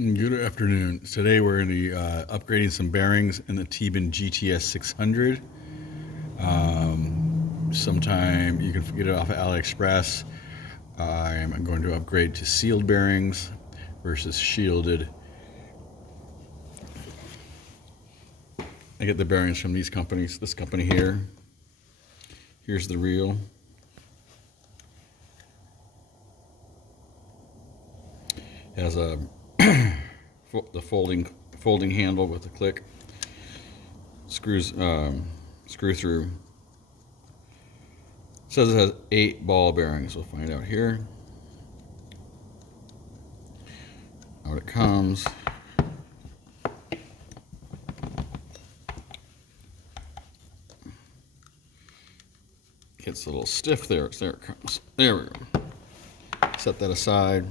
Good afternoon. Today we're going to be upgrading some bearings in the Teben GTS600. Sometime you can get it off of AliExpress. I'm going to upgrade to sealed bearings versus shielded. I get the bearings from these companies. This company here. Here's the reel. It has a the folding handle with a click. Screws screw through. It says it has 8 ball bearings. We'll find out here. Out it comes. Gets a little stiff there. There it comes. There we go. Set that aside.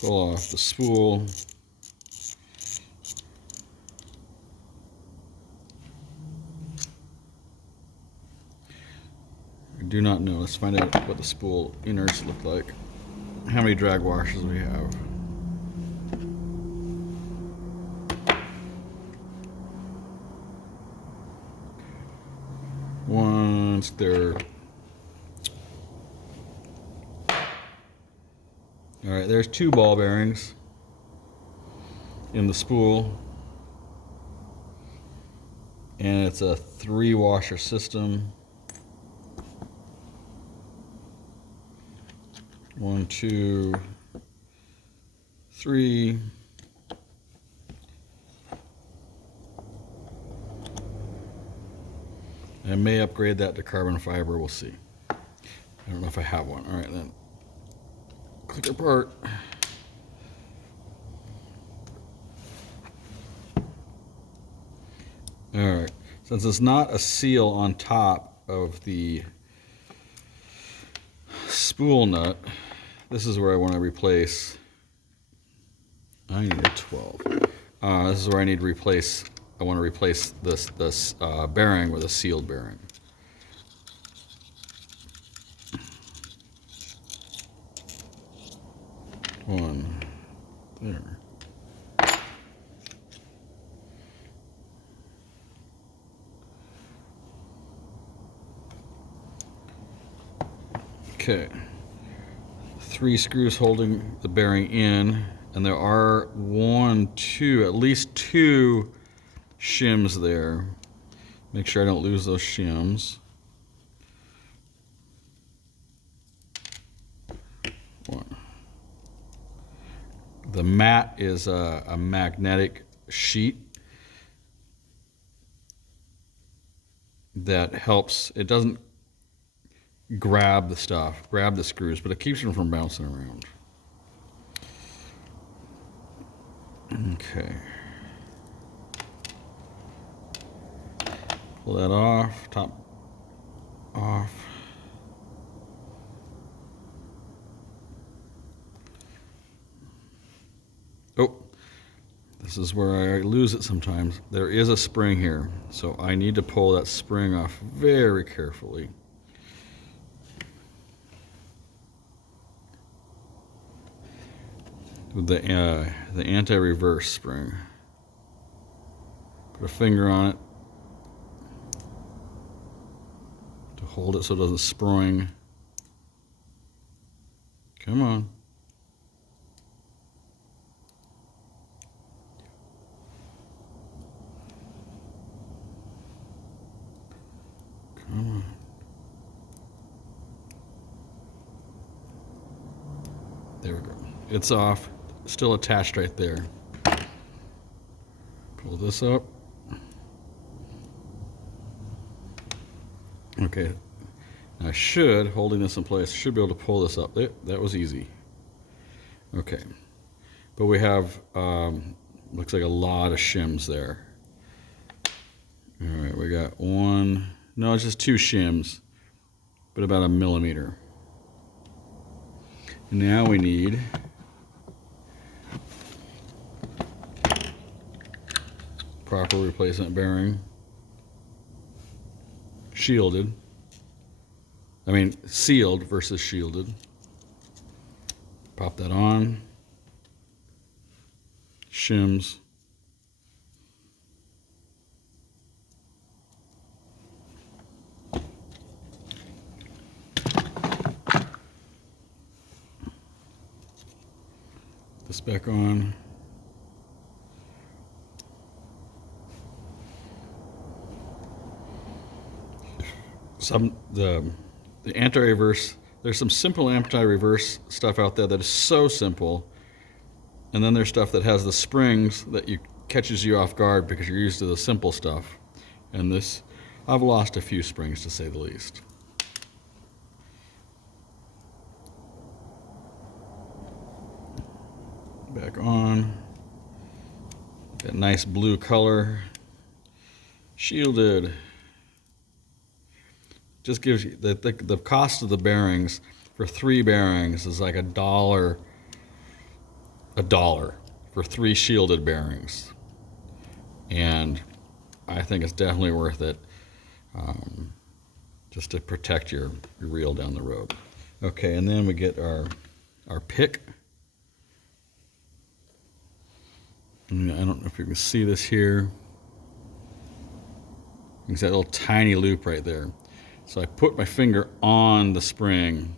Pull off the spool. I do not know. Let's find out what the spool innards look like. How many drag washers we have. Once they're all right, there's 2 ball bearings in the spool, and it's a 3 washer system. 1, 2, 3. I may upgrade that to carbon fiber. We'll see. I don't know if I have one. All right, then. Click apart. All right. Since it's not a seal on top of the spool nut, this is where I want to replace. I need a 12. This is where I need to replace. I want to replace this bearing with a sealed bearing. One there. Okay. 3 screws holding the bearing in, and there are at least 2 shims there. Make sure I don't lose those shims. 1. The mat is a magnetic sheet that helps. It doesn't grab the screws, but it keeps them from bouncing around. Okay. Pull that off, top off. Oh, this is where I lose it sometimes. There is a spring here, so I need to pull that spring off very carefully. With the anti-reverse spring. Put a finger on it to hold it so it doesn't spring. Come on. Come on. There we go. It's off. Still attached right there. Pull this up. Okay. Now holding this in place, should be able to pull this up. That was easy. Okay. But we have, looks like a lot of shims there. All right, we got 1, no, it's just 2 shims, but about 1 millimeter. Now we need proper replacement bearing, sealed versus shielded. Pop that on. Shims. This back on. The anti-reverse, there's some simple anti-reverse stuff out there that is so simple, and then there's stuff that has the springs that catches you off guard because you're used to the simple stuff. And this, I've lost a few springs to say the least. Back on. That nice blue color. Shielded. Just gives you the cost of the bearings for 3 bearings is like $1 for 3 shielded bearings, and I think it's definitely worth it, just to protect your reel down the road. Okay, and then we get our pick. And I don't know if you can see this here. You can see that little tiny loop right there. So I put my finger on the spring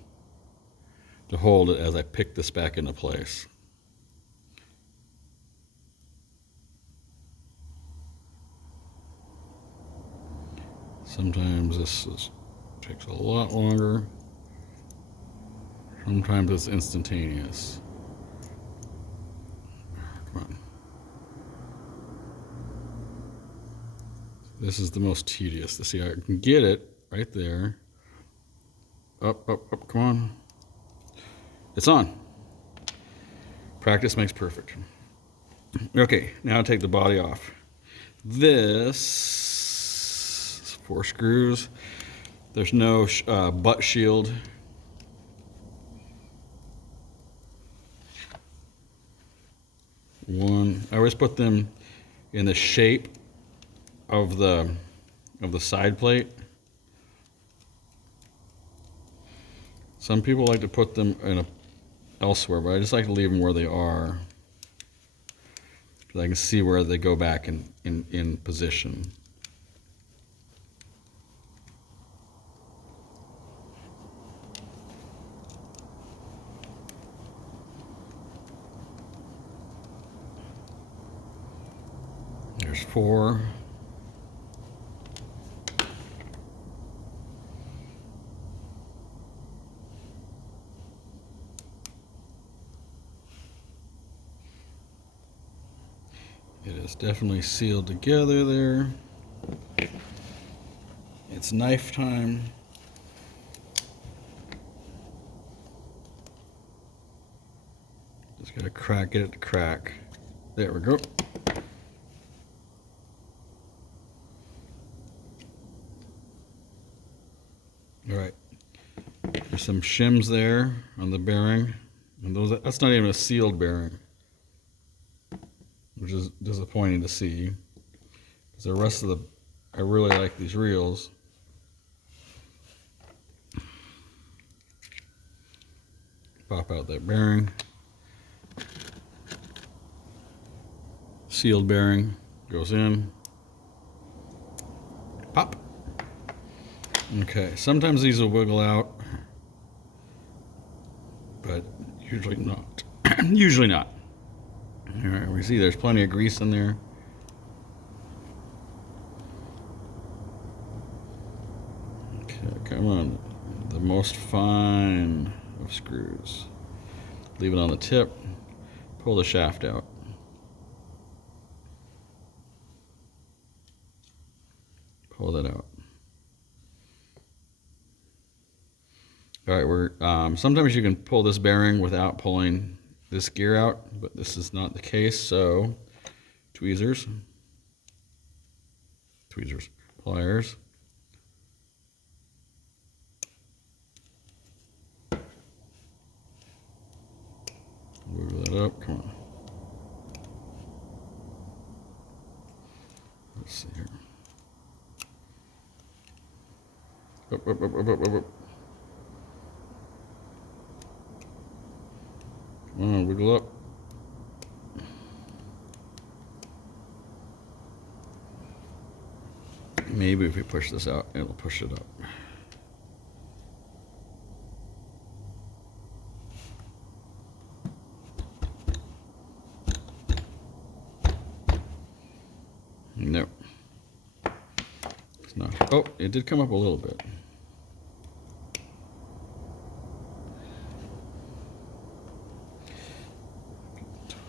to hold it as I pick this back into place. Sometimes this takes a lot longer. Sometimes it's instantaneous. Come on. This is the most tedious. To see, I can get it right there. Up, up, up, come on. It's on. Practice makes perfect. Okay, now take the body off. This is 4 screws. There's no butt shield. I always put them in the shape of the side plate. Some people like to put them elsewhere, but I just like to leave them where they are, so I can see where they go back in position. There's 4. It is definitely sealed together there. It's knife time. Just gotta get it to crack. There we go. All right. There's some shims there on the bearing, and that's not even a sealed bearing, which is disappointing to see, because the rest of I really like these reels. Pop out that bearing. Sealed bearing goes in. Pop. Okay, sometimes these will wiggle out, but usually not. Usually not. All right, we see there's plenty of grease in there. Okay, come on. The most fine of screws. Leave it on the tip. Pull the shaft out. Pull that out. All right, sometimes you can pull this bearing without pulling this gear out, but this is not the case, so tweezers, pliers. Move that up, come on. Let's see here. Up, up, up, up, up, up, up. Wiggle up. Maybe if we push this out, it'll push it up. Nope. It's not. Oh, it did come up a little bit.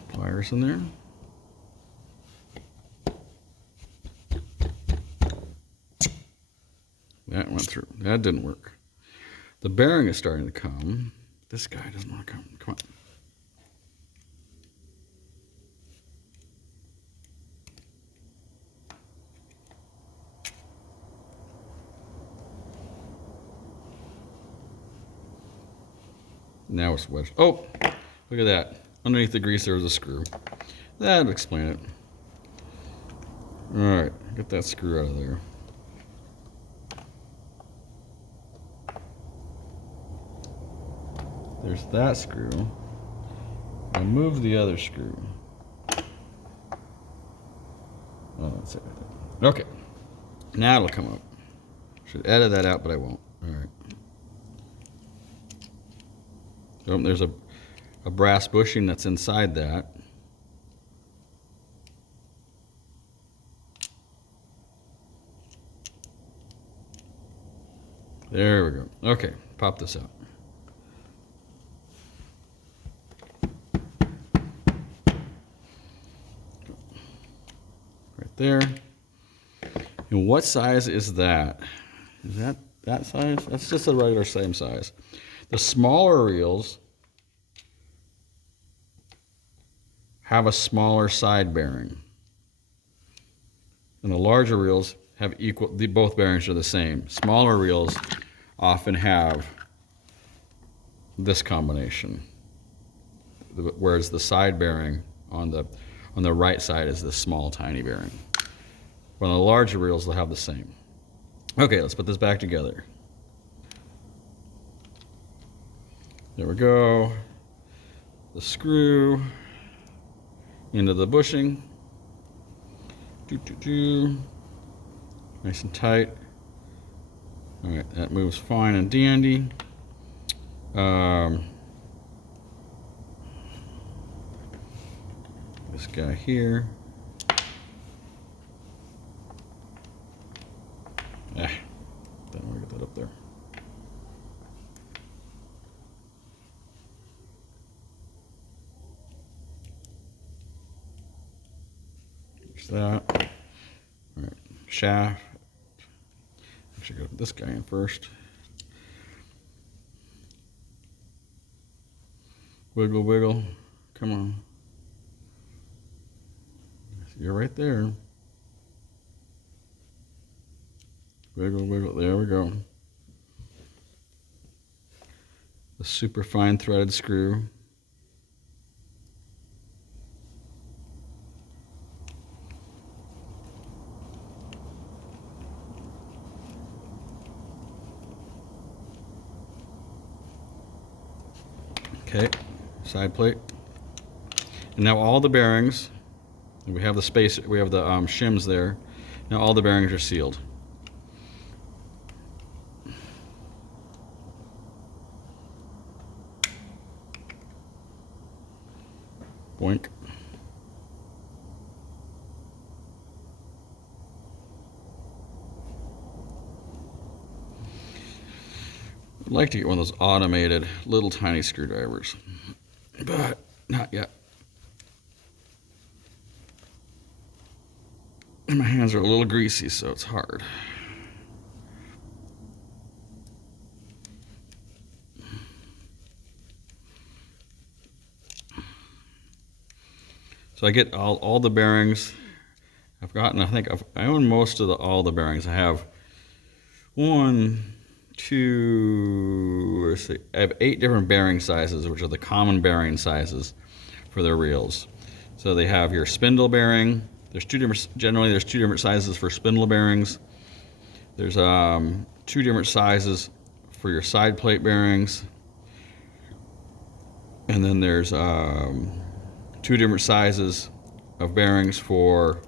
Pliers in there. That went through. That didn't work. The bearing is starting to come. This guy doesn't want to come. Come on. Now it's wedged. Oh, look at that. Underneath the grease there was a screw. That would explain it. Alright, get that screw out of there. There's that screw. I'll move the other screw. Oh, that's it. Okay. Now it'll come up. Should edit that out, but I won't. Alright. Oh, there's a brass bushing that's inside that. There we go. Okay, pop this out. Right there. And what size is that? Is that size? That's just a regular same size. The smaller reels have a smaller side bearing. And the larger reels have equal, both bearings are the same. Smaller reels often have this combination, whereas the side bearing on the right side is the small, tiny bearing. But on the larger reels, they'll have the same. Okay, let's put this back together. There we go. The screw into the bushing. Nice and tight. All right, that moves fine and dandy. This guy here. Don't want to get that up there. There's that. All right, shaft. Actually, go put this guy in first. Wiggle, wiggle. Come on. You're right there. Wiggle, wiggle. There we go. The super fine threaded screw. Okay, side plate. And now all the bearings, we have the space, we have the shims there. Now all the bearings are sealed. Boink. I'd like to get one of those automated little tiny screwdrivers, but not yet. And my hands are a little greasy, so it's hard. So I get all the bearings. I've gotten, I think I own most of all the bearings. I have I have 8 different bearing sizes, which are the common bearing sizes for their reels. So they have your spindle bearing. Generally there's 2 different sizes for spindle bearings. There's 2 different sizes for your side plate bearings. And then there's 2 different sizes of bearings for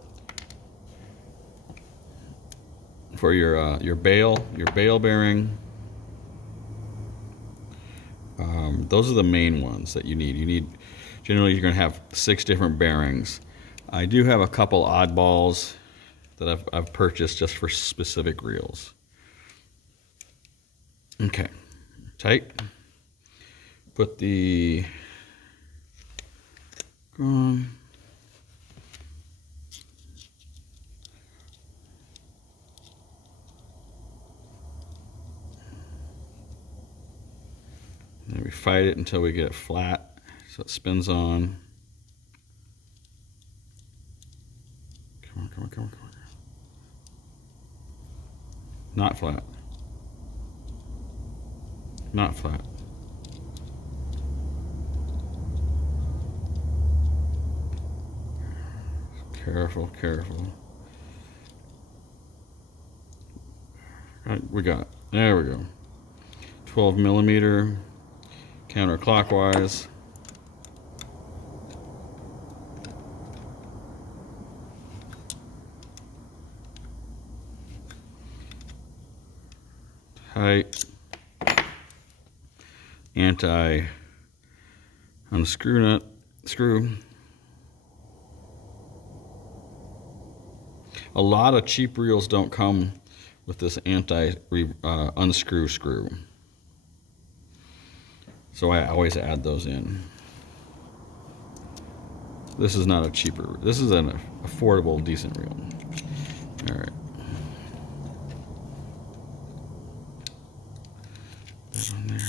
your bail bearing. Those are the main ones that you need. Generally, you're going to have 6 different bearings. I do have a couple oddballs that I've purchased just for specific reels. Okay, tight. Put the on. And we fight it until we get it flat, so it spins on. Come on, come on, come on, come on. Not flat. Not flat. Careful, careful. All right, we got it. There we go. 12 millimeter, counterclockwise. Tight. Anti unscrew nut, screw. A lot of cheap reels don't come with this anti unscrew screw, so I always add those in. This is not a cheaper, this is an affordable, decent reel. All right. That on there.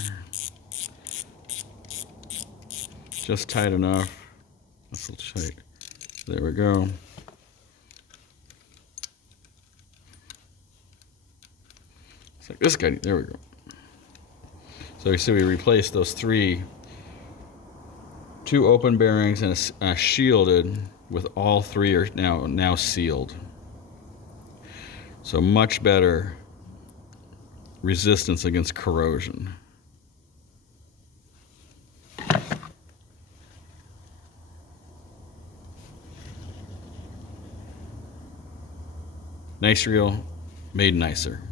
Just tight enough. That's a little tight. There we go. It's like this guy. There we go. So you see we replaced those 2 open bearings and a shielded, with all 3 are now sealed. So much better resistance against corrosion. Nice reel, made nicer.